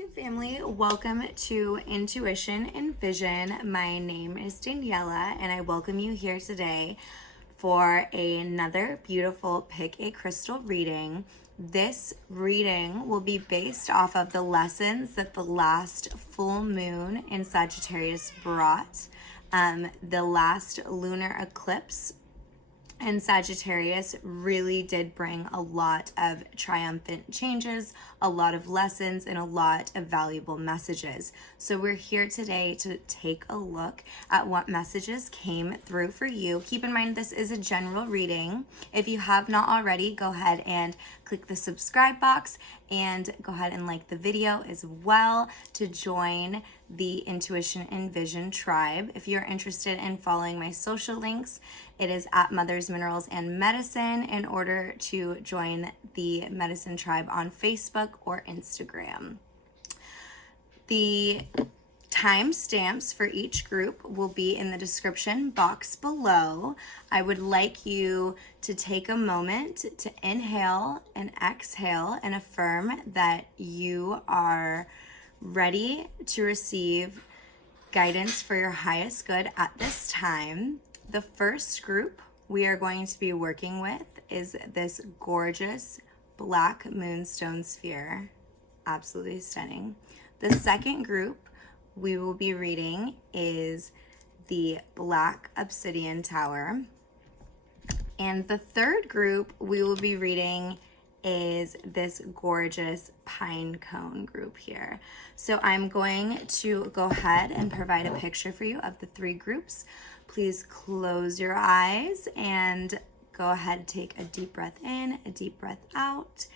YouTube family, welcome to Intuition and Vision. My name is Daniela and I welcome you here today for another beautiful Pick a Crystal reading. This reading will be based off of the lessons that the last full moon in Sagittarius brought. The last lunar eclipse and Sagittarius really did bring a lot of triumphant changes, a lot of lessons, and a lot of valuable messages. So we're here today to take a look at what messages came through for you. Keep in mind, this is a general reading. If you have not already, go ahead and click the subscribe box and go ahead and like the video as well to join the Intuition and Vision tribe. If you're interested in following my social links, it is at Mothers, Minerals, and Medicine in order to join the Medicine tribe on Facebook or Instagram. The timestamps for each group will be in the description box below. I would like you to take a moment to inhale and exhale and affirm that you are ready to receive guidance for your highest good at this time. The first group we are going to be working with is this gorgeous black moonstone sphere. Absolutely stunning. The second group we will be reading is the black obsidian tower. And the third group we will be reading is this gorgeous pine cone group here. So I'm going to go ahead and provide a picture for you of the three groups. Please close your eyes and go ahead and take a deep breath in, a deep breath out,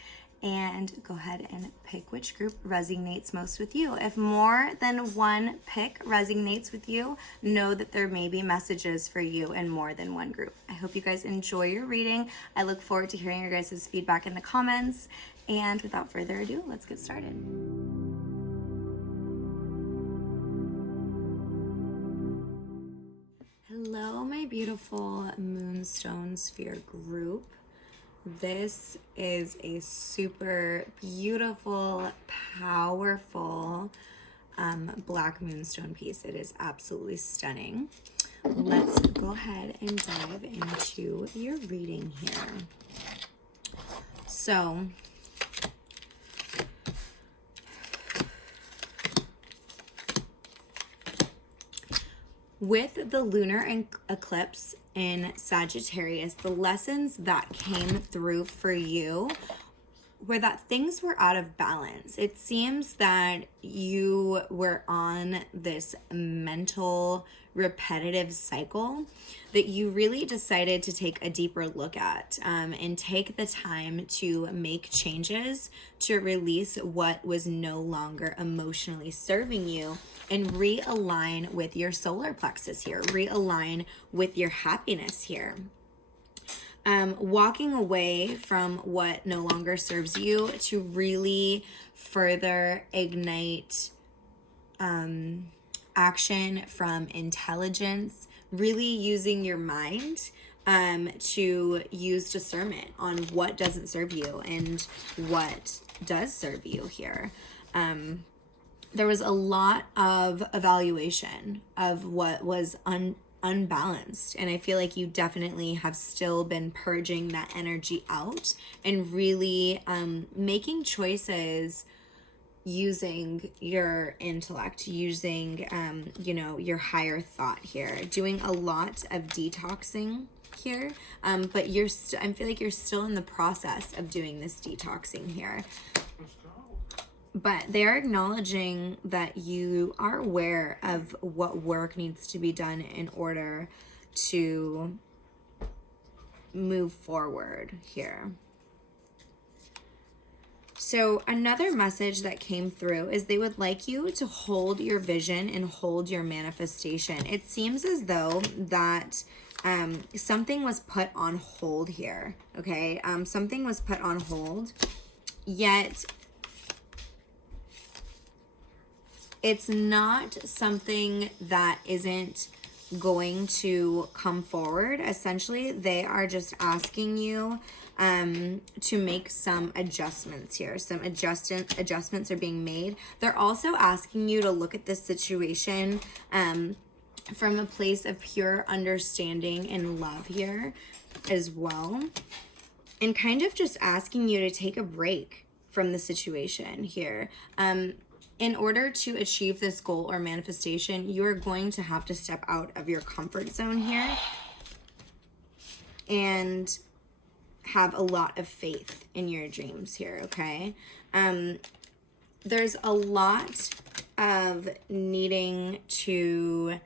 and go ahead and pick which group resonates most with you. If more than one pick resonates with you, know that there may be messages for you in more than one group. I hope you guys enjoy your reading. I look forward to hearing your guys' feedback in the comments. And without further ado, let's get started. Hello, my beautiful moonstone sphere group. This is a super beautiful, powerful black moonstone piece. It is absolutely stunning. Let's go ahead and dive into your reading here. So, with the lunar eclipse in Sagittarius, the lessons that came through for you were that things were out of balance. It seems that you were on this mental repetitive cycle that you really decided to take a deeper look at and take the time to make changes to release what was no longer emotionally serving you and realign with your solar plexus here, realign with your happiness here. Walking away from what no longer serves you to really further ignite action from intelligence, really using your mind to use discernment on what doesn't serve you and what does serve you here. There was a lot of evaluation of what was unbalanced, and I feel like you definitely have still been purging that energy out and really making choices using your intellect, using your higher thought here, doing a lot of detoxing here, but I feel like you're still in the process of doing this detoxing here. But they're acknowledging that you are aware of what work needs to be done in order to move forward here. So another message that came through is they would like you to hold your vision and hold your manifestation. It seems as though that something was put on hold here, okay? Something was put on hold, yet it's not something that isn't going to come forward. Essentially, they are just asking you to make some adjustments here. Some adjustments are being made. They're also asking you to look at this situation from a place of pure understanding and love here as well. And kind of just asking you to take a break from the situation here. In order to achieve this goal or manifestation, you are going to have to step out of your comfort zone here and have a lot of faith in your dreams here, okay? There's a lot of needing to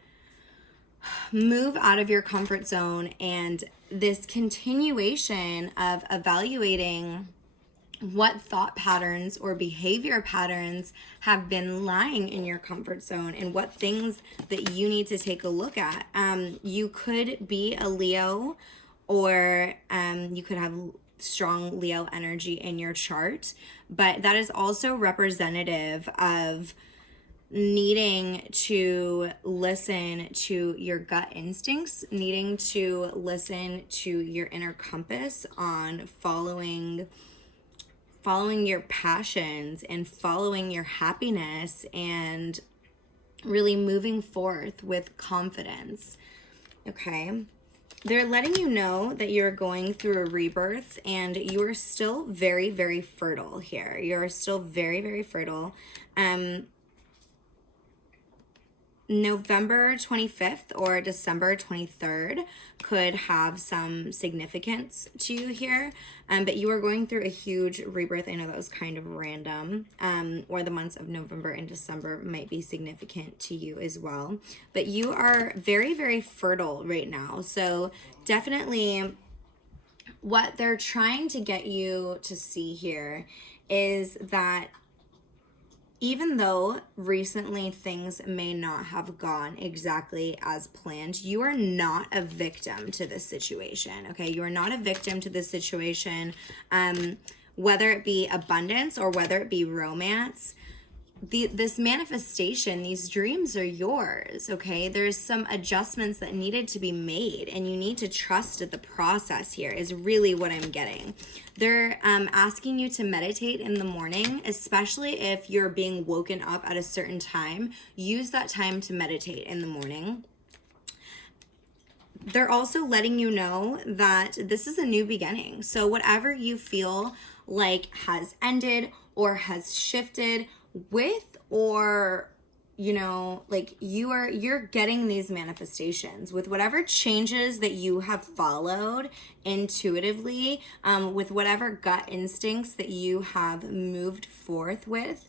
move out of your comfort zone, and this continuation of evaluating what thought patterns or behavior patterns have been lying in your comfort zone and what things that you need to take a look at. You could be a Leo, or you could have strong Leo energy in your chart, but that is also representative of needing to listen to your gut instincts, needing to listen to your inner compass on following your passions and following your happiness and really moving forth with confidence. Okay. They're letting you know that you're going through a rebirth and you are still very, very fertile here. You're still very, very fertile. November 25th or December 23rd could have some significance to you here, but you are going through a huge rebirth. I know that was kind of random, or the months of November and December might be significant to you as well, but you are very, very fertile right now. So definitely what they're trying to get you to see here is that even though recently things may not have gone exactly as planned, you are not a victim to this situation, okay? You are not a victim to this situation, whether it be abundance or whether it be romance. This manifestation, these dreams are yours, okay? There's some adjustments that needed to be made, and you need to trust the process here is really what I'm getting. They're asking you to meditate in the morning, especially if you're being woken up at a certain time. Use that time to meditate in the morning. They're also letting you know that this is a new beginning. So whatever you feel like has ended or has shifted with, or like you're getting these manifestations with whatever changes that you have followed intuitively, with whatever gut instincts that you have moved forth with.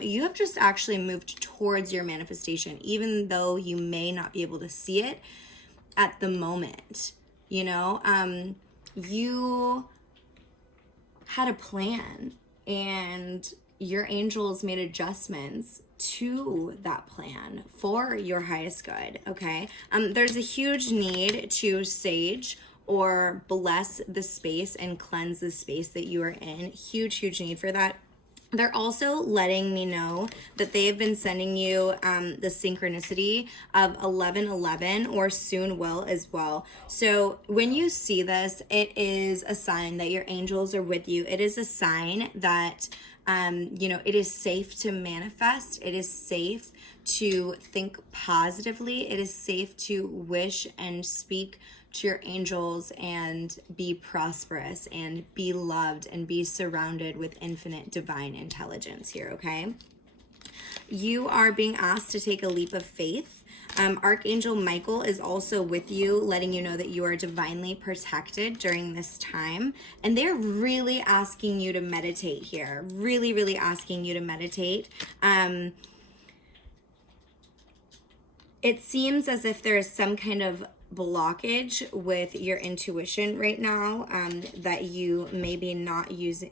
You have just actually moved towards your manifestation, even though you may not be able to see it at the moment. You had a plan, and your angels made adjustments to that plan for your highest good, okay? There's a huge need to sage or bless the space and cleanse the space that you are in. Huge, huge need for that. They're also letting me know that they have been sending you the synchronicity of 1111, or soon will as well. So when you see this, it is a sign that your angels are with you. It is a sign that it is safe to manifest. It is safe to think positively. It is safe to wish and speak to your angels and be prosperous and be loved and be surrounded with infinite divine intelligence here, okay? You are being asked to take a leap of faith. Archangel Michael is also with you, letting you know that you are divinely protected during this time. And they're really asking you to meditate here. Really, really asking you to meditate. It seems as if there is some kind of blockage with your intuition right now, that you maybe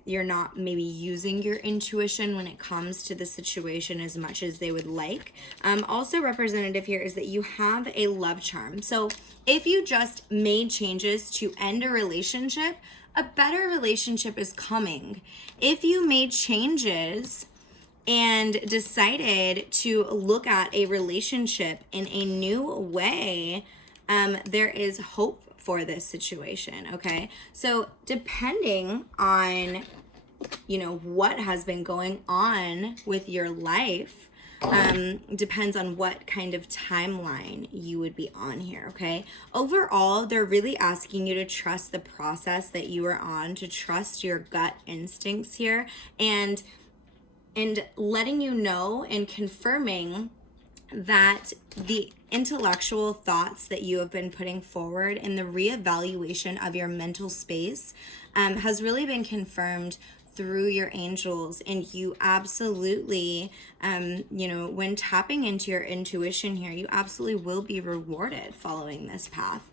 you're not maybe using your intuition when it comes to the situation as much as they would like. Also representative here is that you have a love charm. So if you just made changes to end a relationship, a better relationship is coming. If you made changes and decided to look at a relationship in a new way, there is hope for this situation, okay? So depending on, what has been going on with your life, depends on what kind of timeline you would be on here, okay? Overall, they're really asking you to trust the process that you are on, to trust your gut instincts here, and letting you know and confirming that the intellectual thoughts that you have been putting forward and the reevaluation of your mental space has really been confirmed through your angels. And you absolutely, when tapping into your intuition here, you absolutely will be rewarded following this path.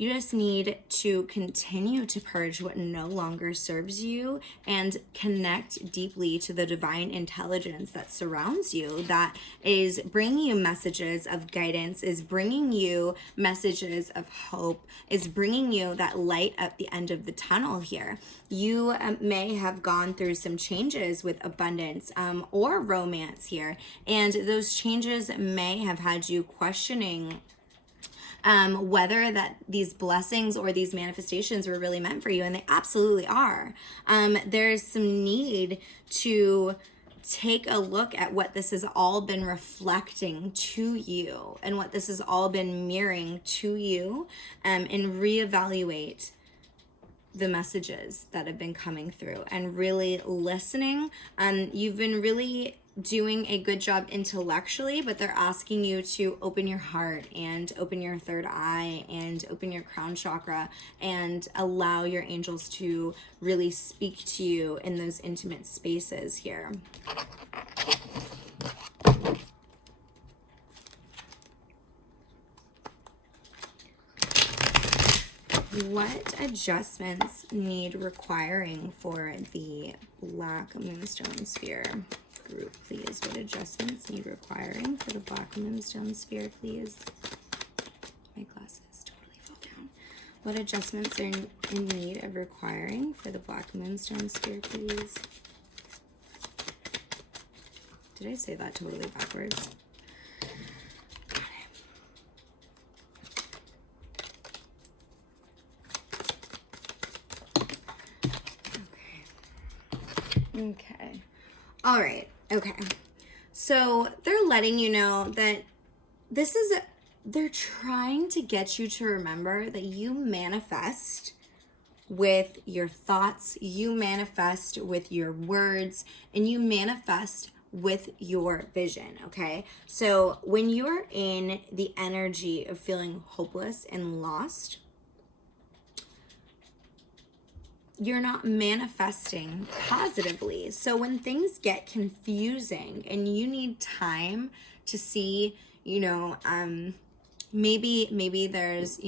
You just need to continue to purge what no longer serves you and connect deeply to the divine intelligence that surrounds you, that is bringing you messages of guidance, is bringing you messages of hope, is bringing you that light at the end of the tunnel here. You may have gone through some changes with abundance or romance here, and those changes may have had you questioning whether that these blessings or these manifestations were really meant for you, and they absolutely are. There's some need to take a look at what this has all been reflecting to you and what this has all been mirroring to you, and reevaluate the messages that have been coming through and really listening. You've been really doing a good job intellectually, but they're asking you to open your heart and open your third eye and open your crown chakra and allow your angels to really speak to you in those intimate spaces here. What adjustments need requiring for the Black Moonstone Sphere group, please? What adjustments need requiring for the Black Moonstone Sphere, please? My glasses totally fell down. What adjustments are in need of requiring for the Black Moonstone Sphere, please? Did I say that totally backwards? Okay. All right. Okay. So they're letting you know that they're trying to get you to remember that you manifest with your thoughts, you manifest with your words, and you manifest with your vision, okay? So when you're in the energy of feeling hopeless and lost, you're not manifesting positively. So when things get confusing and you need time to see, maybe there's,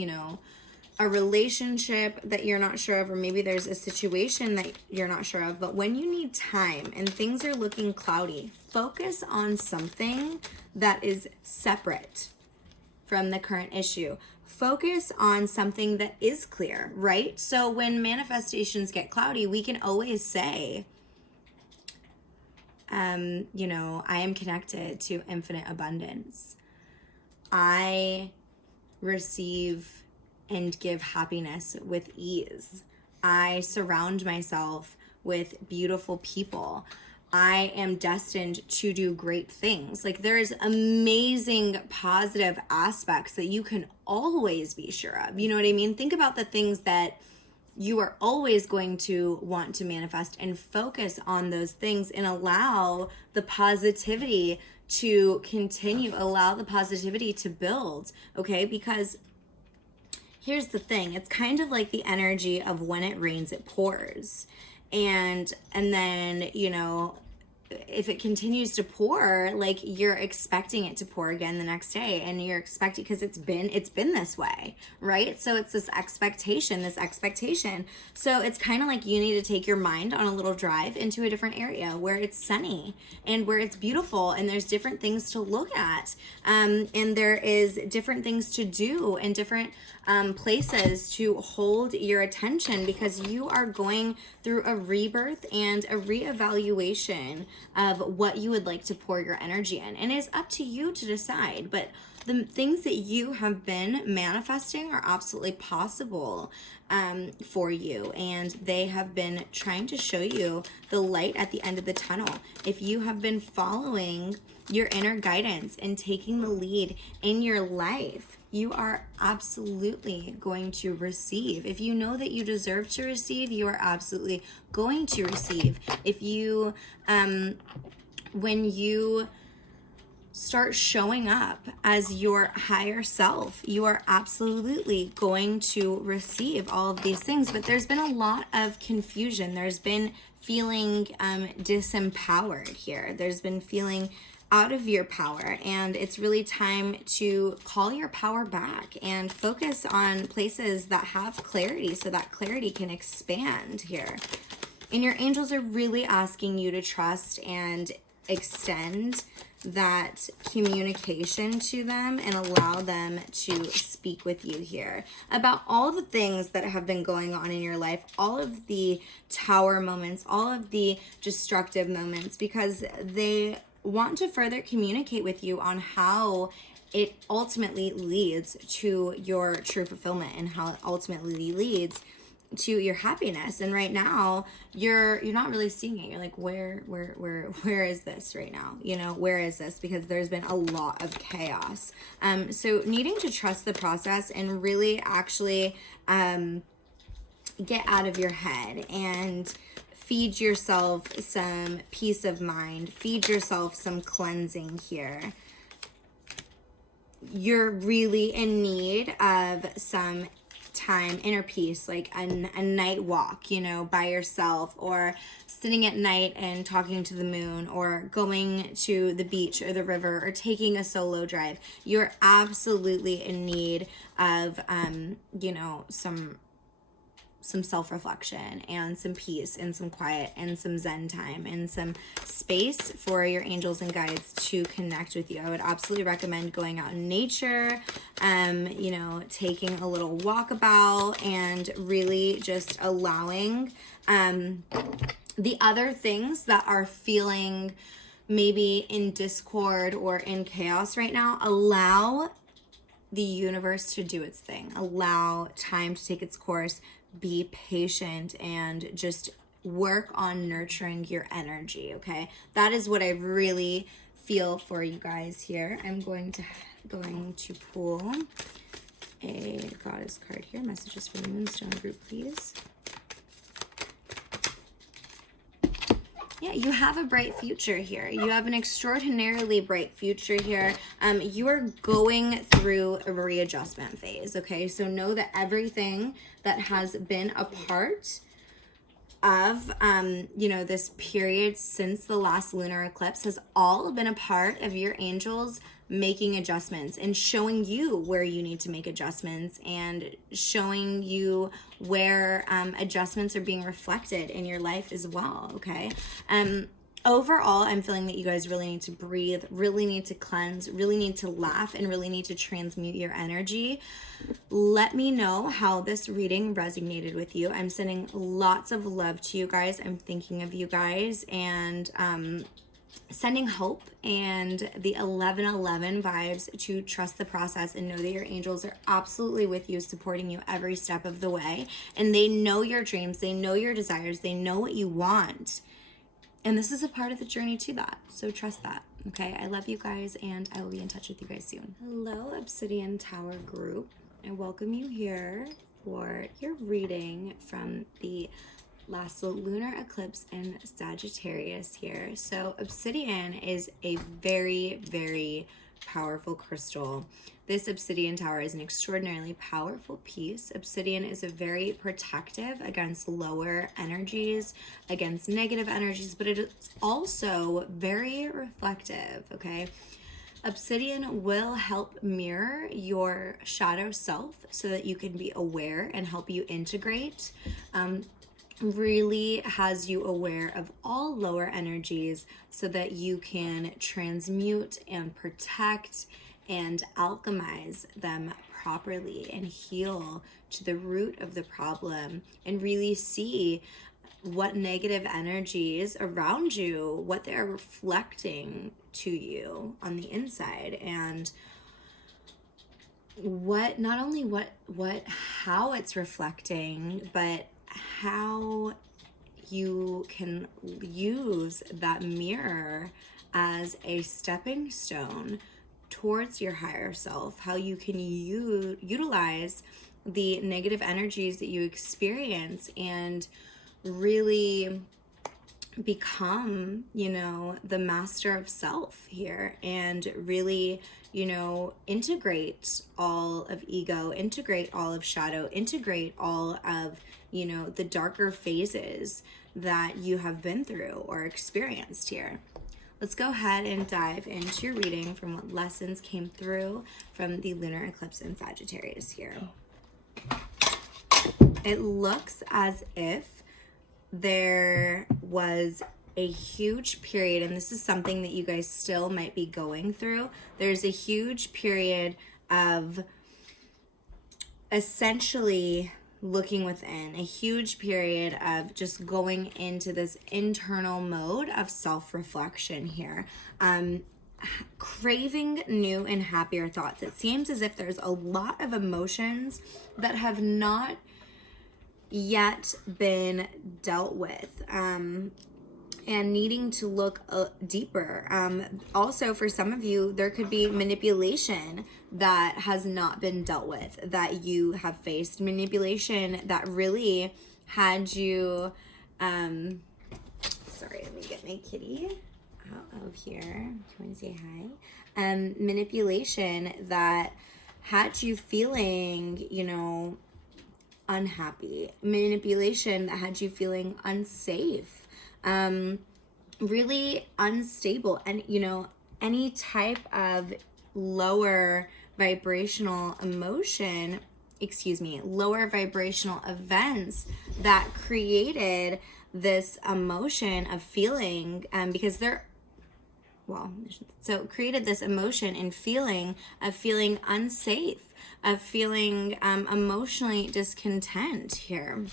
a relationship that you're not sure of, or maybe there's a situation that you're not sure of, but when you need time and things are looking cloudy, focus on something that is separate from the current issue. Focus on something that is clear, right? So when manifestations get cloudy, we can always say, I am connected to infinite abundance. I receive and give happiness with ease. I surround myself with beautiful people. I am destined to do great things. Like, there is amazing positive aspects that you can always be sure of. You know what I mean? Think about the things that you are always going to want to manifest and focus on those things and allow the positivity to continue, allow the positivity to build, okay? Because here's the thing, it's kind of like the energy of when it rains, it pours. And then, if it continues to pour, like, you're expecting it to pour again the next day, and you're expecting, because it's been this way, right? So it's this expectation. So it's kind of like you need to take your mind on a little drive into a different area where it's sunny and where it's beautiful, and there's different things to look at, and there is different things to do, and different places to hold your attention, because you are going through a rebirth and a reevaluation of what you would like to pour your energy in. And it's up to you to decide, but the things that you have been manifesting are absolutely possible for you, and they have been trying to show you the light at the end of the tunnel. If you have been following your inner guidance and taking the lead in your life, you are absolutely going to receive. If you know that you deserve to receive, you are absolutely going to receive. If you, when you start showing up as your higher self, you are absolutely going to receive all of these things. But there's been a lot of confusion. There's been feeling disempowered here. There's been feeling out of your power, and it's really time to call your power back and focus on places that have clarity, so that clarity can expand here. And your angels are really asking you to trust and extend that communication to them and allow them to speak with you here about all the things that have been going on in your life, all of the tower moments, all of the destructive moments, because they want to further communicate with you on how it ultimately leads to your true fulfillment and how it ultimately leads to your happiness. And right now you're not really seeing it. You're like, where is this right now? You know, where is this? Because there's been a lot of chaos. So needing to trust the process and really actually get out of your head and feed yourself some peace of mind, feed yourself some cleansing here. You're really in need of some time, inner peace, like a night walk, you know, by yourself, or sitting at night and talking to the moon, or going to the beach or the river, or taking a solo drive. You're absolutely in need of, you know, some self-reflection and some peace and some quiet and some Zen time and some space for your angels and guides to connect with you. I would absolutely recommend going out in nature, you know, taking a little walkabout and really just allowing the other things that are feeling maybe in discord or in chaos right now. Allow the universe to do its thing. Allow time to take its course. Be patient and just work on nurturing your energy, okay? That is what I really feel for you guys here. I'm going to pull a goddess card here. Messages for the Moonstone group, please. Yeah, you have a bright future here. You have an extraordinarily bright future here. You are going through a readjustment phase, okay? So know that everything that has been a part of, you know, this period since the last lunar eclipse has all been a part of your angels making adjustments and showing you where you need to make adjustments and showing you where adjustments are being reflected in your life as well, okay? Overall, I'm feeling that you guys really need to breathe, really need to cleanse, really need to laugh, and really need to transmute your energy. Let me know how this reading resonated with you. I'm sending lots of love to you guys. I'm thinking of you guys, and sending hope and the 1111 vibes to trust the process and know that your angels are absolutely with you, supporting you every step of the way. And they know your dreams, they know your desires, they know what you want. And this is a part of the journey to that. So trust that. Okay, I love you guys, and I will be in touch with you guys soon. Hello, Obsidian Tower group. I welcome you here for your reading from the last lunar eclipse in Sagittarius here. So obsidian is a very, very powerful crystal. This obsidian tower is an extraordinarily powerful piece. Obsidian is a very protective against lower energies, against negative energies, but it is also very reflective, okay? Obsidian will help mirror your shadow self so that you can be aware and help you integrate. Really has you aware of all lower energies so that you can transmute and protect and alchemize them properly and heal to the root of the problem and really see what negative energies around you, what they're reflecting to you on the inside, and what, not only how it's reflecting, but how you can use that mirror as a stepping stone towards your higher self, how you can utilize the negative energies that you experience and really become, the master of self here, and really, integrate all of ego, integrate all of shadow, integrate all of, the darker phases that you have been through or experienced here. Let's go ahead and dive into your reading from what lessons came through from the lunar eclipse in Sagittarius here. It looks as if there was a huge period, and this is something that you guys still might be going through. There's a huge period of essentially looking within, a huge period of just going into this internal mode of self-reflection here. Craving new and happier thoughts. It seems as if there's a lot of emotions that have not yet been dealt with, and needing to look deeper. Also, for some of you, there could be manipulation that has not been dealt with, that you have faced. Manipulation that really had you, sorry, let me get my kitty out of here. Do you want to say hi? Manipulation that had you feeling, unhappy. Manipulation that had you feeling unsafe. Really unstable, and any type of lower vibrational lower vibrational events that created this emotion of feeling, created this emotion and feeling of feeling unsafe, of feeling emotionally discontent here.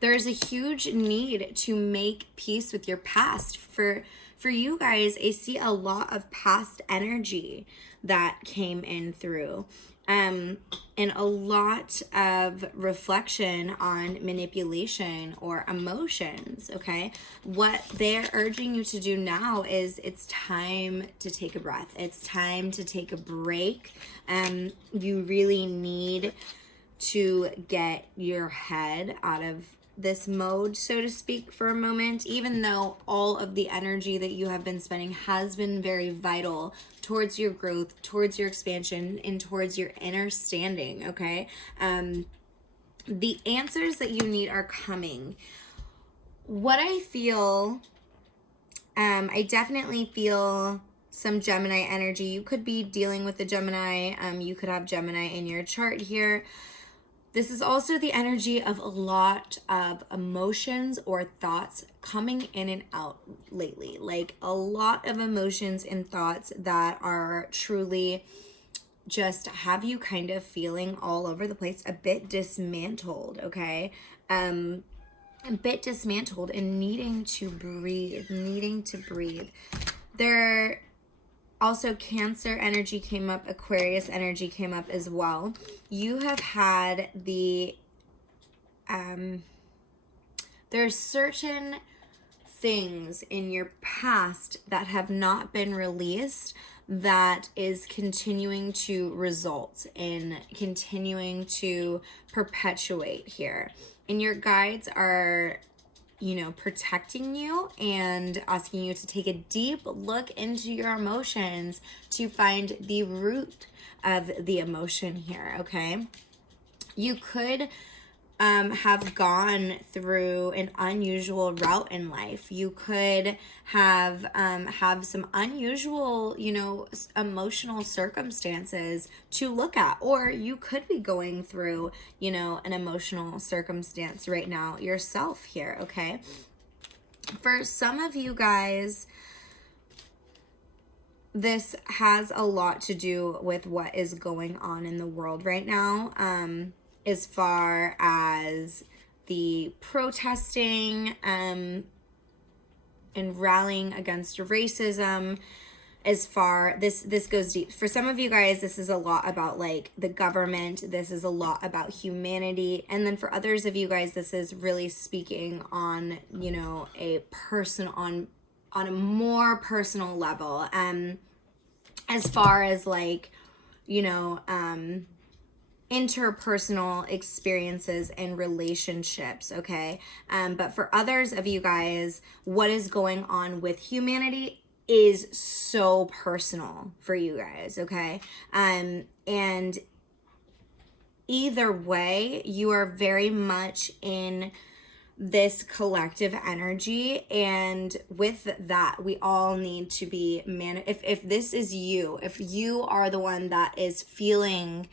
There's a huge need to make peace with your past. For you guys, I see a lot of past energy that came in through. And a lot of reflection on manipulation or emotions, okay? What they're urging you to do now is it's time to take a breath. It's time to take a break. You really need to get your head out of this mode, so to speak, for a moment, even though all of the energy that you have been spending has been very vital towards your growth, towards your expansion, and towards your inner standing, okay? The answers that you need are coming. What I feel, I definitely feel some Gemini energy. You could be dealing with the Gemini. You could have Gemini in your chart here. This is also the energy of a lot of emotions or thoughts coming in and out lately. Like a lot of emotions and thoughts that are truly just have you kind of feeling all over the place, a bit dismantled, okay? A bit dismantled and needing to breathe. There also, Cancer energy came up, Aquarius energy came up as well. You have had the, there's certain things in your past that have not been released that is continuing to result in continuing to perpetuate here. And your guides are protecting you and asking you to take a deep look into your emotions to find the root of the emotion here, okay? You could have gone through an unusual route in life. You could have some unusual, emotional circumstances to look at, or you could be going through, an emotional circumstance right now yourself here, okay? For some of you guys, this has a lot to do with what is going on in the world right now, as far as the protesting and rallying against racism. As far this goes deep. For some of you guys, this is a lot about like the government. This is a lot about humanity. And then for others of you guys, this is really speaking on, you know, a person on a more personal level. As far as like, you know, interpersonal experiences and relationships, okay? But for others of you guys, what is going on with humanity is so personal for you guys, okay? And either way, you are very much in this collective energy, and with that we all need to be if this is you, if you are the one that is feeling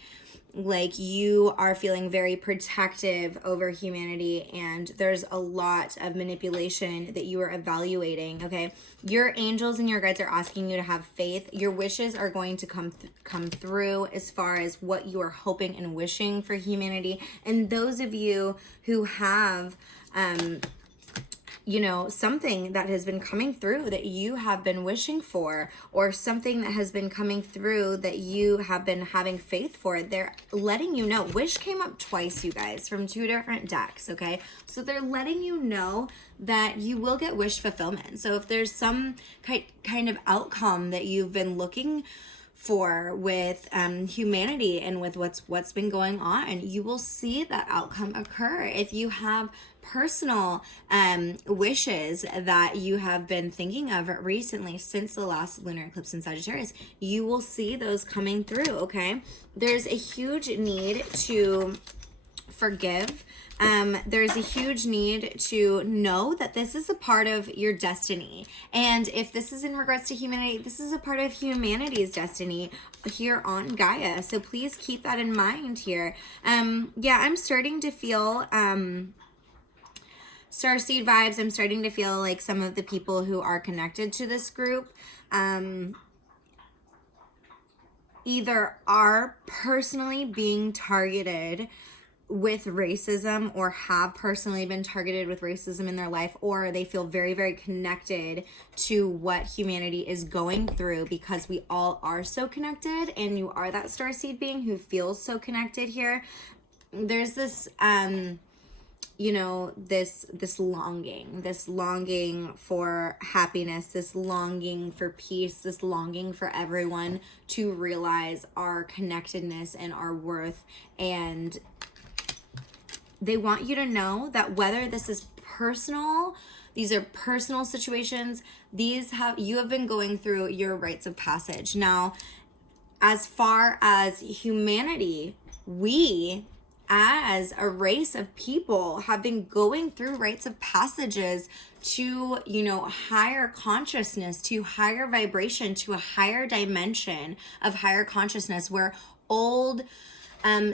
like you are feeling very protective over humanity and there's a lot of manipulation that you are evaluating, okay? Your angels and your guides are asking you to have faith. Your wishes are going to come through as far as what you are hoping and wishing for humanity. And those of you who have you know, something that has been coming through that you have been wishing for, or something that has been coming through that you have been having faith for, they're letting you know. Wish came up twice, you guys, from 2 different decks, okay? So they're letting you know that you will get wish fulfillment. So if there's some kind of outcome that you've been looking for with humanity and with what's been going on, you will see that outcome occur. If you have personal wishes that you have been thinking of recently since the last lunar eclipse in Sagittarius, you will see those coming through, okay? There's a huge need to forgive. There's a huge need to know that this is a part of your destiny. And if this is in regards to humanity, this is a part of humanity's destiny here on Gaia. So please keep that in mind here. Yeah, I'm starting to feel starseed vibes. I'm starting to feel like some of the people who are connected to this group either are personally being targeted with racism, or have personally been targeted with racism in their life, or they feel very, very connected to what humanity is going through, because we all are so connected, and you are that starseed being who feels so connected here. There's this you know, this longing for happiness, this longing for peace, this longing for everyone to realize our connectedness and our worth. And they want you to know that whether this is personal, these are personal situations, you have been going through your rites of passage. Now, as far as humanity, we as a race of people have been going through rites of passages to, you know, higher consciousness, to higher vibration, to a higher dimension of higher consciousness, where old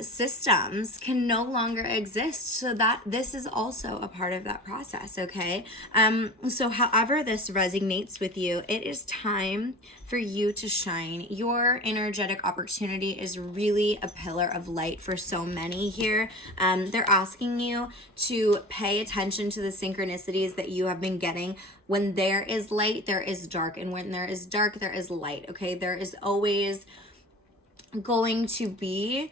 systems can no longer exist. So that this is also a part of that process, okay? So however this resonates with you, it is time for you to shine. Your energetic opportunity is really a pillar of light for so many here. They're asking you to pay attention to the synchronicities that you have been getting. When there is light, there is dark. And when there is dark, there is light, okay? There is always going to be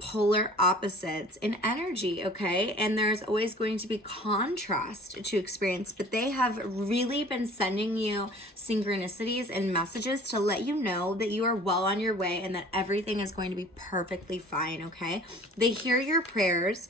polar opposites in energy, okay? And there's always going to be contrast to experience, but they have really been sending you synchronicities and messages to let you know that you are well on your way and that everything is going to be perfectly fine, okay? They hear your prayers.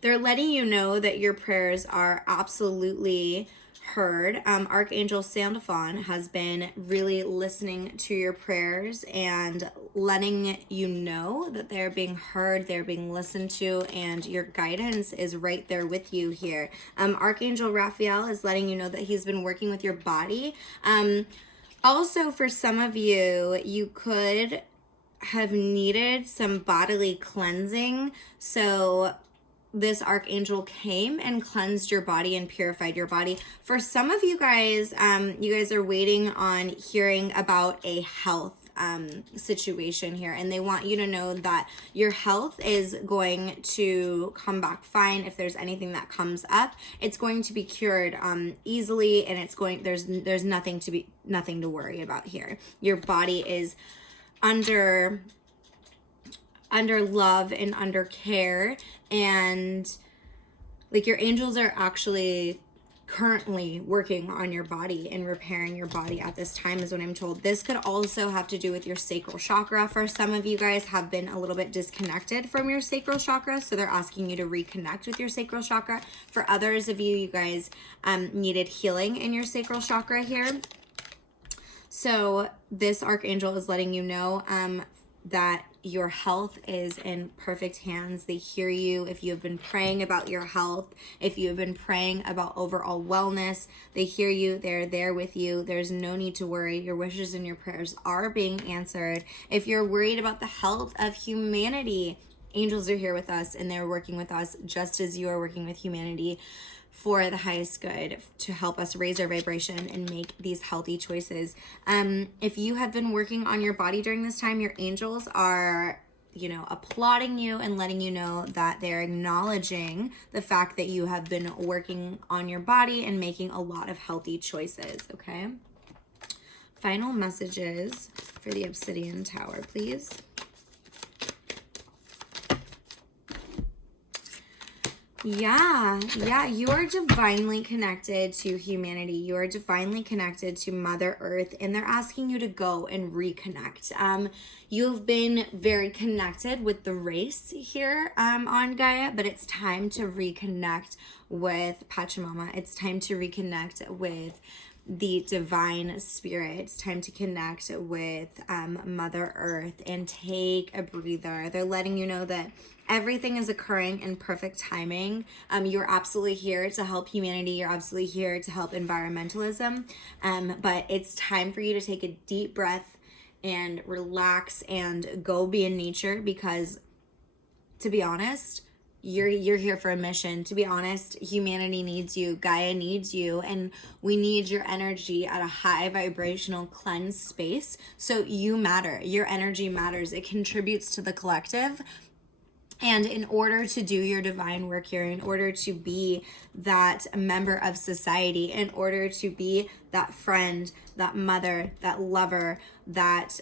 They're letting you know that your prayers are absolutely heard. Archangel Sandalphon has been really listening to your prayers and letting you know that they're being heard, they're being listened to, and your guidance is right there with you here. Archangel Raphael is letting you know that he's been working with your body. Also, for some of you, you could have needed some bodily cleansing. So this archangel came and cleansed your body and purified your body. For some of you guys are waiting on hearing about a health situation here, and they want you to know that your health is going to come back fine. If there's anything that comes up, it's going to be cured easily, and there's nothing to worry about here. Your body is under love and under care, and like your angels are actually currently working on your body and repairing your body at this time, is what I'm told. This could also have to do with your sacral chakra. For some of you guys have been a little bit disconnected from your sacral chakra, so they're asking you to reconnect with your sacral chakra. For others of you, you guys needed healing in your sacral chakra here. So this archangel is letting you know that your health is in perfect hands. They hear you. If you have been praying about your health, if you have been praying about overall wellness, they hear you. They're there with you. There's no need to worry. Your wishes and your prayers are being answered. If you're worried about the health of humanity, angels are here with us, and they're working with us just as you are working with humanity for the highest good, to help us raise our vibration and make these healthy choices. If you have been working on your body during this time, your angels are, applauding you and letting you know that they're acknowledging the fact that you have been working on your body and making a lot of healthy choices, okay? Final messages for the Obsidian Tower, please. Yeah, you are divinely connected to humanity. You are divinely connected to Mother Earth, and they're asking you to go and reconnect. You've been very connected with the race here on Gaia, but it's time to reconnect with Pachamama. It's time to reconnect with the divine spirit. It's time to connect with Mother Earth and take a breather. They're letting you know that everything is occurring in perfect timing. You're absolutely here to help humanity. You're absolutely here to help environmentalism. But it's time for you to take a deep breath and relax and go be in nature, because to be honest, you're here for a mission. To be honest, humanity needs you, Gaia needs you, and we need your energy at a high vibrational cleansed space. So you matter. Your energy matters. It contributes to the collective. And in order to do your divine work here, in order to be that member of society, in order to be that friend, that mother, that lover, that,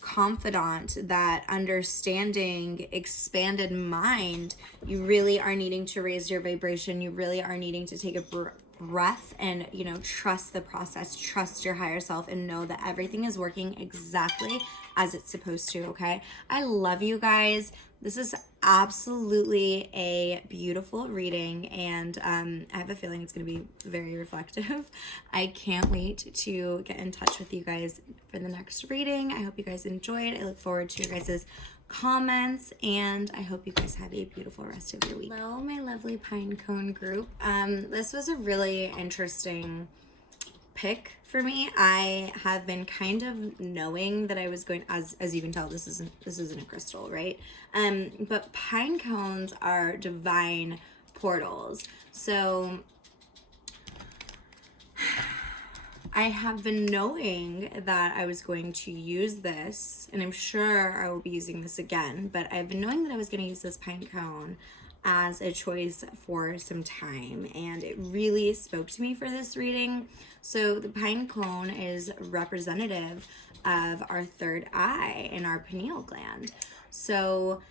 confidant, that understanding, expanded mind, you really are needing to raise your vibration. You really are needing to take a breath and, trust the process, trust your higher self, and know that everything is working exactly as it's supposed to, okay? I love you guys. This is absolutely a beautiful reading, and I have a feeling it's going to be very reflective. I can't wait to get in touch with you guys for the next reading. I hope you guys enjoyed. I look forward to your guys' comments, and I hope you guys have a beautiful rest of your week. Hello, my lovely Pinecone group. This was a really interesting pick for me. I have been kind of knowing that I was going, as you can tell, this isn't a crystal, right? But pine cones are divine portals. So I have been knowing that I was going to use this, and I'm sure I will be using this again, but I've been knowing that I was going to use this pine cone as a choice for some time, and it really spoke to me for this reading. So the pine cone is representative of our third eye and our pineal gland. So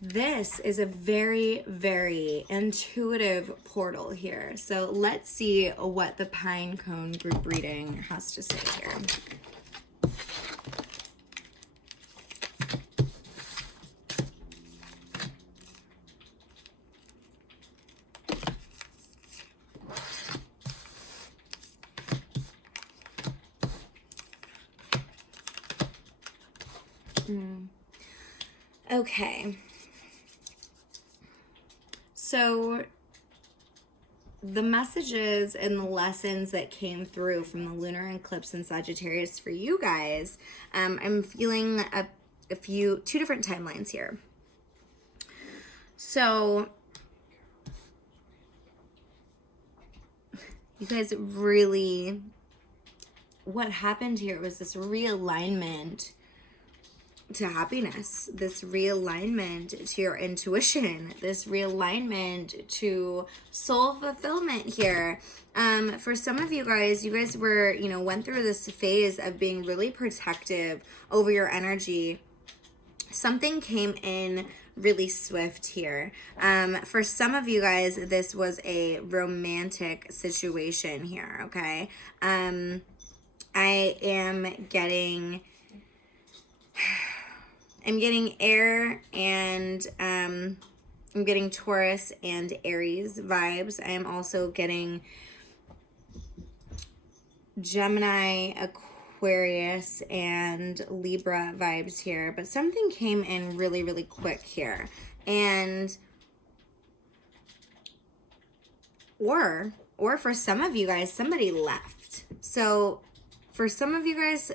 this is a very, very intuitive portal here. So let's see what the pine cone group reading has to say here. Okay. So the messages and the lessons that came through from the lunar eclipse in Sagittarius for you guys, I'm feeling two different timelines here. So you guys really, what happened here was this realignment to happiness, this realignment to your intuition, this realignment to soul fulfillment here. For some of you guys were, went through this phase of being really protective over your energy. Something came in really swift here. For some of you guys, this was a romantic situation here, okay? I am getting air, and I'm getting Taurus and Aries vibes. I am also getting Gemini, Aquarius, and Libra vibes here. But something came in really, really quick here. And or for some of you guys, somebody left. So for some of you guys,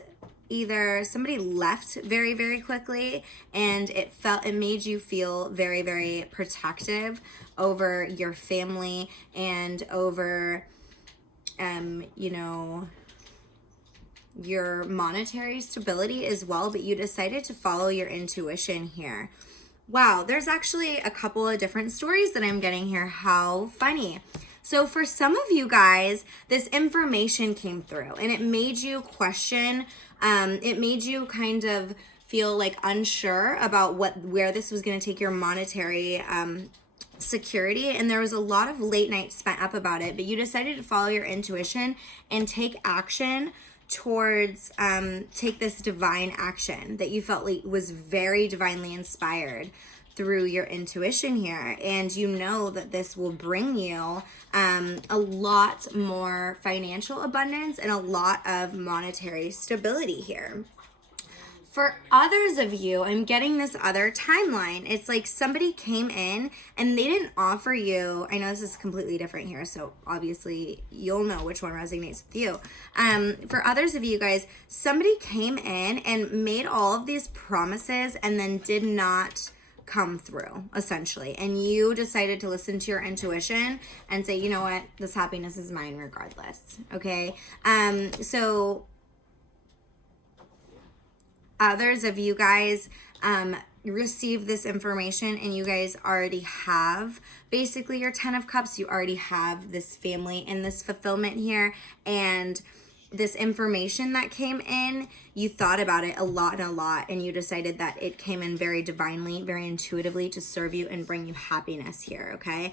either somebody left very, very quickly, and it made you feel very, very protective over your family and over, your monetary stability as well, but you decided to follow your intuition here. Wow, there's actually a couple of different stories that I'm getting here. How funny. So for some of you guys, this information came through and it made you question. It made you kind of feel like unsure about where this was going to take your monetary security. And there was a lot of late nights spent up about it, but you decided to follow your intuition and take action towards, take this divine action that you felt like was very divinely inspired through your intuition here. And you know that this will bring you a lot more financial abundance and a lot of monetary stability here. For others of you, I'm getting this other timeline. It's like somebody came in and they didn't offer you, I know this is completely different here, so obviously you'll know which one resonates with you. For others of you guys, somebody came in and made all of these promises and then did not come through, essentially. And you decided to listen to your intuition and say, you know what, this happiness is mine regardless, okay? So others of you guys receive this information and you guys already have basically your 10 of Cups. You already have this family and this fulfillment here, and this information that came in, you thought about it a lot, and you decided that it came in very divinely, very intuitively to serve you and bring you happiness here, okay?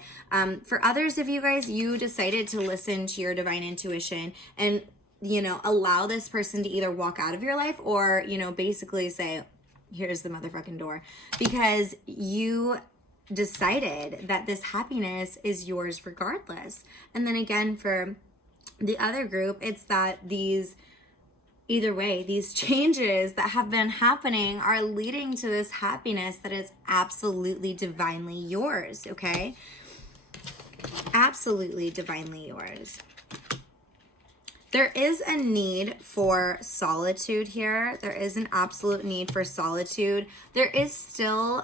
For others of you guys, you decided to listen to your divine intuition and, allow this person to either walk out of your life or, basically say, here's the motherfucking door, because you decided that this happiness is yours regardless. And then again, for the other group, it's that these changes that have been happening are leading to this happiness that is absolutely divinely yours, okay? Absolutely divinely yours. There is a need for solitude here. There is an absolute need for solitude. There is still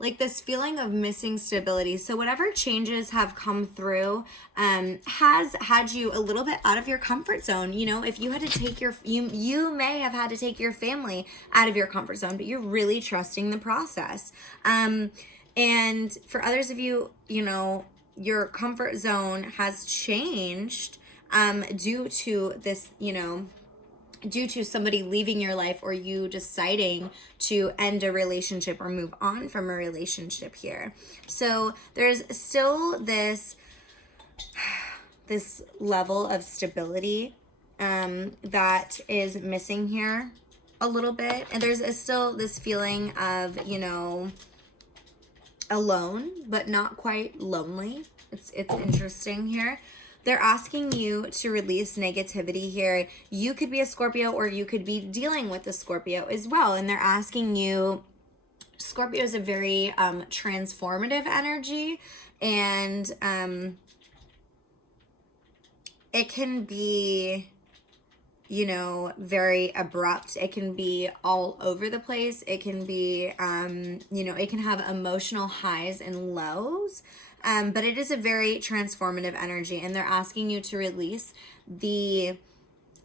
like this feeling of missing stability. So whatever changes have come through has had you a little bit out of your comfort zone. If you had to take you may have had to take your family out of your comfort zone, but you're really trusting the process. And for others of you, your comfort zone has changed due to this, due to somebody leaving your life or you deciding to end a relationship or move on from a relationship here. So there's still this level of stability that is missing here a little bit. And there's still this feeling of, alone, but not quite lonely. It's interesting here. They're asking you to release negativity here. You could be a Scorpio or you could be dealing with a Scorpio as well. And they're asking you, Scorpio is a very transformative energy, and it can be you know, very abrupt. It can be all over the place. It can be, you know, it can have emotional highs and lows. But it is a very transformative energy, and they're asking you to release the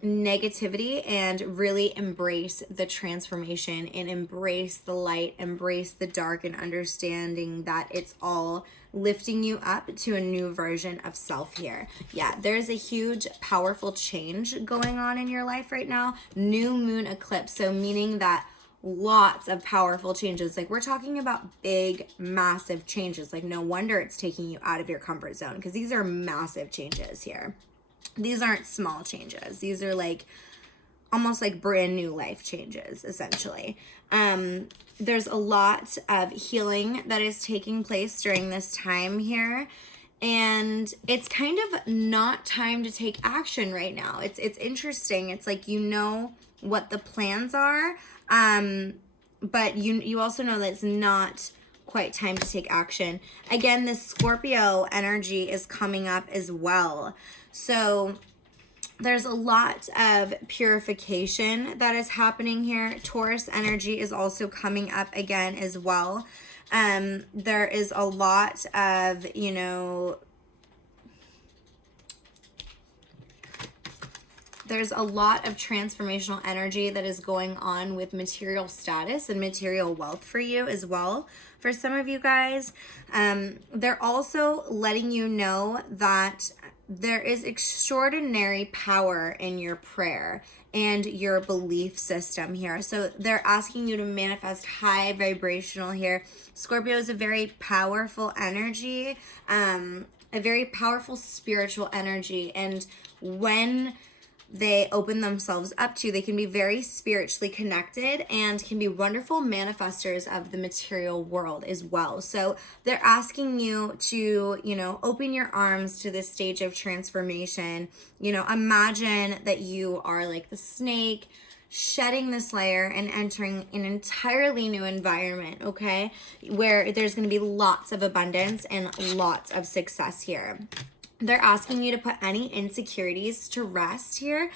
negativity and really embrace the transformation and embrace the light, embrace the dark, and understanding that it's all lifting you up to a new version of self here. Yeah, there's a huge, powerful change going on in your life right now. New moon eclipse. So meaning that lots of powerful changes. Like, we're talking about big, massive changes. Like, no wonder it's taking you out of your comfort zone, because these are massive changes here. These aren't small changes. These are like almost like brand new life changes, essentially. There's a lot of healing that is taking place during this time here. And it's kind of not time to take action right now. It's interesting. It's like, you know what the plans are, but you also know that it's not quite time to take action. Again, this Scorpio energy is coming up as well. So there's a lot of purification that is happening here. Taurus energy is also coming up again as well. There is a lot of, you know, there's a lot of transformational energy that is going on with material status and material wealth for you as well. For some of you guys, they're also letting you know that there is extraordinary power in your prayer and your belief system here. So they're asking you to manifest high vibrational here. Scorpio is a very powerful energy, a very powerful spiritual energy. And when they open themselves up to, they can be very spiritually connected and can be wonderful manifestors of the material world as well. So they're asking you to, you know, open your arms to this stage of transformation. You know, imagine that you are like the snake, shedding this layer and entering an entirely new environment, okay? Where there's going to be lots of abundance and lots of success here. They're asking you to put any insecurities to rest here,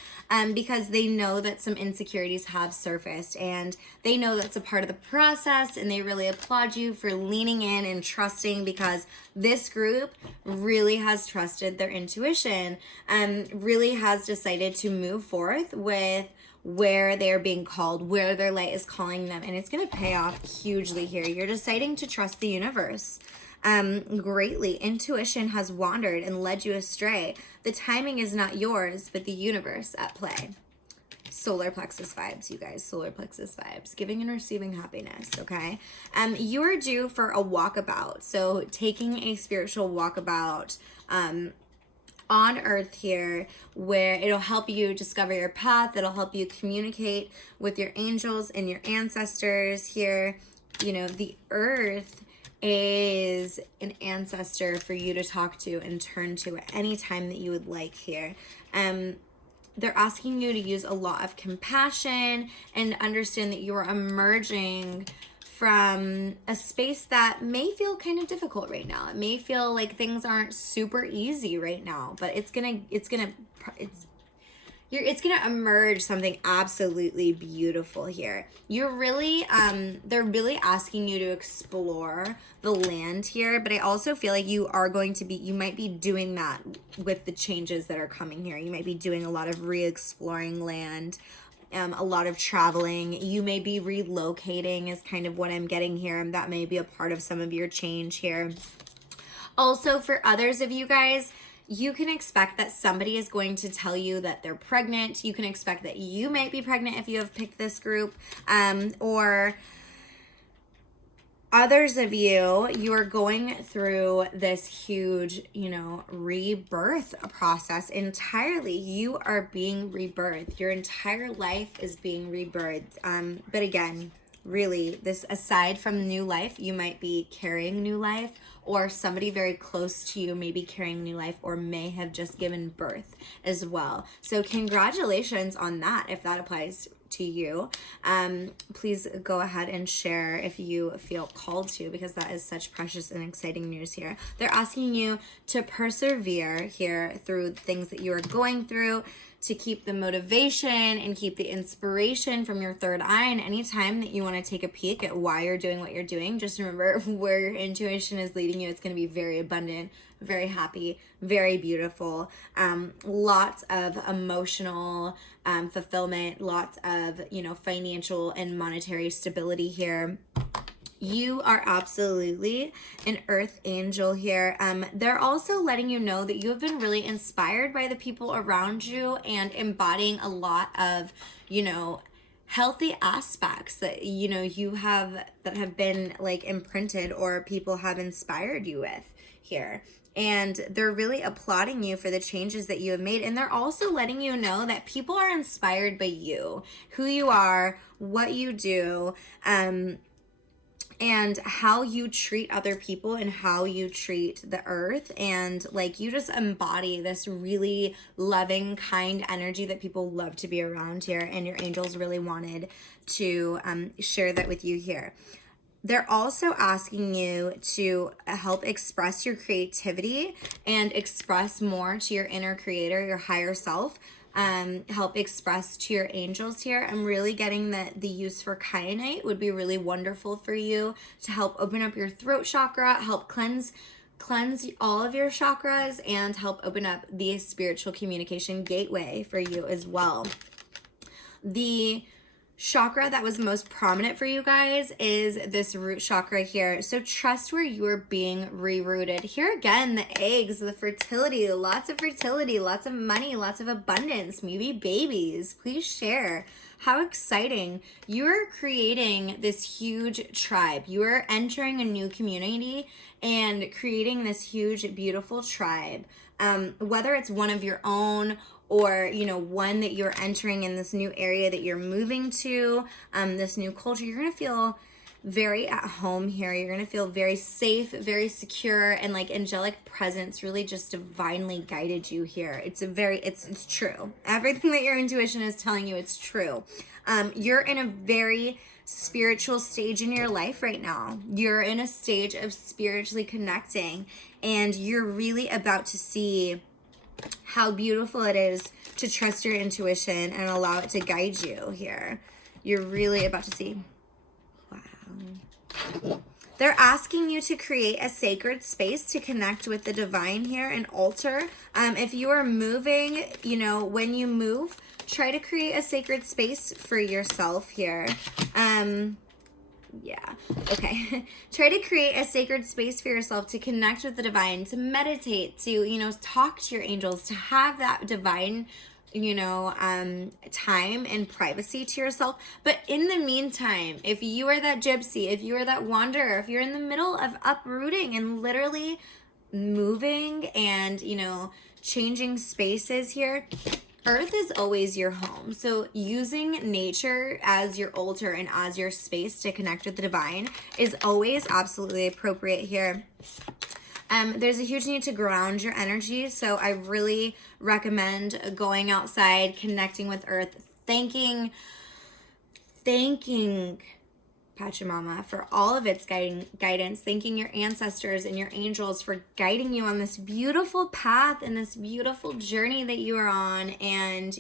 because they know that some insecurities have surfaced, and they know that's a part of the process, and they really applaud you for leaning in and trusting, because this group really has trusted their intuition and really has decided to move forth with where they're being called, where their light is calling them, and it's going to pay off hugely here. You're deciding to trust the universe greatly. Intuition has wandered and led you astray. The timing is not yours, but the universe at play. Solar plexus vibes, you guys. Solar plexus vibes. Giving and receiving happiness, okay? You are due for a walkabout. So taking a spiritual walkabout on earth here, where it'll help you discover your path. It'll help you communicate with your angels and your ancestors here. You know, the earth is an ancestor for you to talk to and turn to at any time that you would like here. They're asking you to use a lot of compassion and understand that you are emerging from a space that may feel kind of difficult right now. It may feel like things aren't super easy right now, but it's gonna emerge something absolutely beautiful here. You're really, they're really asking you to explore the land here, but I also feel like you might be doing that with the changes that are coming here. You might be doing a lot of re-exploring land, a lot of traveling. You may be relocating is kind of what I'm getting here, and that may be a part of some of your change here. Also, for others of you guys, you can expect that somebody is going to tell you that they're pregnant. You can expect that you might be pregnant if you have picked this group, or others of you are going through this huge, you know, rebirth process entirely. You are being rebirthed. Your entire life is being rebirthed. But again, really, this, aside from new life, you might be carrying new life, or somebody very close to you may be carrying new life, or may have just given birth as well. So congratulations on that, if that applies to you. Please go ahead and share if you feel called to, because that is such precious and exciting news here. They're asking you to persevere here through things that you are going through, to keep the motivation and keep the inspiration from your third eye. And anytime that you want to take a peek at why you're doing what you're doing, just remember where your intuition is leading you. It's going to be very abundant, very happy, very beautiful. Lots of emotional fulfillment, lots of, financial and monetary stability here. You are absolutely an earth angel here. They're also letting you know that you have been really inspired by the people around you and embodying a lot of, healthy aspects that, you have that have been like imprinted or people have inspired you with here. And they're really applauding you for the changes that you have made. And they're also letting you know that people are inspired by you, who you are, what you do, and how you treat other people and how you treat the earth. And like, you just embody this really loving, kind energy that people love to be around here. And your angels really wanted to share that with you here. They're also asking you to help express your creativity and express more to your inner creator, your higher self. Help express to your angels here. I'm really getting that the use for kyanite would be really wonderful for you to help open up your throat chakra, help cleanse all of your chakras, and help open up the spiritual communication gateway for you as well. The chakra that was most prominent for you guys is this root chakra here. So trust where you are being rerouted. Here again, the eggs, the fertility, lots of money, lots of abundance, maybe babies. Please share. How exciting. You're creating this huge tribe. You are entering a new community and creating this huge, beautiful tribe. Whether it's one of your own or, one that you're entering in this new area that you're moving to, this new culture, you're going to feel very at home here. You're going to feel very safe, very secure, and like angelic presence really just divinely guided you here. It's true. Everything that your intuition is telling you, it's true. You're in a very spiritual stage in your life right now. You're in a stage of spiritually connecting, and you're really about to see how beautiful it is to trust your intuition and allow it to guide you here. You're really about to see. Wow. They're asking you to create a sacred space to connect with the divine here, an altar. If you are moving, when you move, try to create a sacred space for yourself here. Okay. Try to create a sacred space for yourself to connect with the divine, to meditate, to, talk to your angels, to have that divine, time and privacy to yourself. But in the meantime, if you are that gypsy, if you are that wanderer, if you're in the middle of uprooting and literally moving and, changing spaces here, Earth is always your home. So using nature as your altar and as your space to connect with the divine is always absolutely appropriate here. There's a huge need to ground your energy. So I really recommend going outside, connecting with Earth, thanking Pachamama for all of its guidance, thanking your ancestors and your angels for guiding you on this beautiful path and this beautiful journey that you are on, and,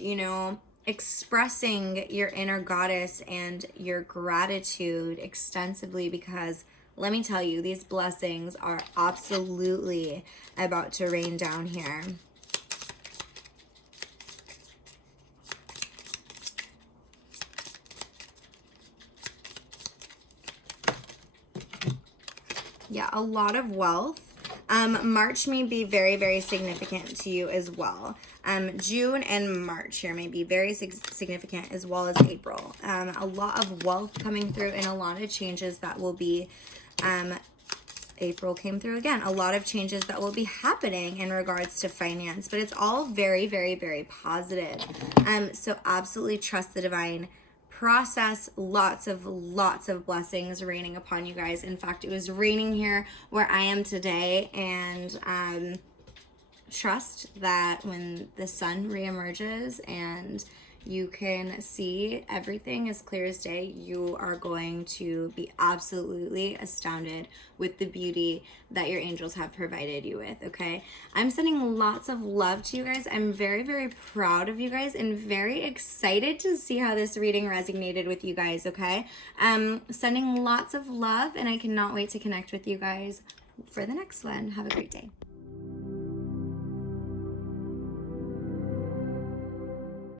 expressing your inner goddess and your gratitude extensively, because let me tell you, these blessings are absolutely about to rain down here. Yeah, a lot of wealth. March may be very, very significant to you as well. June and March here may be very significant, as well as April. A lot of wealth coming through and a lot of changes that will be, April came through again. A lot of changes that will be happening in regards to finance, but it's all very, very, very positive. So absolutely trust the divine process. Lots of blessings raining upon you guys. In fact, it was raining here where I am today, and trust that when the sun reemerges and You can see everything as clear as day. You are going to be absolutely astounded with the beauty that your angels have provided you with, okay? I'm sending lots of love to you guys. I'm very, very proud of you guys and very excited to see how this reading resonated with you guys, okay? Sending lots of love, and I cannot wait to connect with you guys for the next one. Have a great day.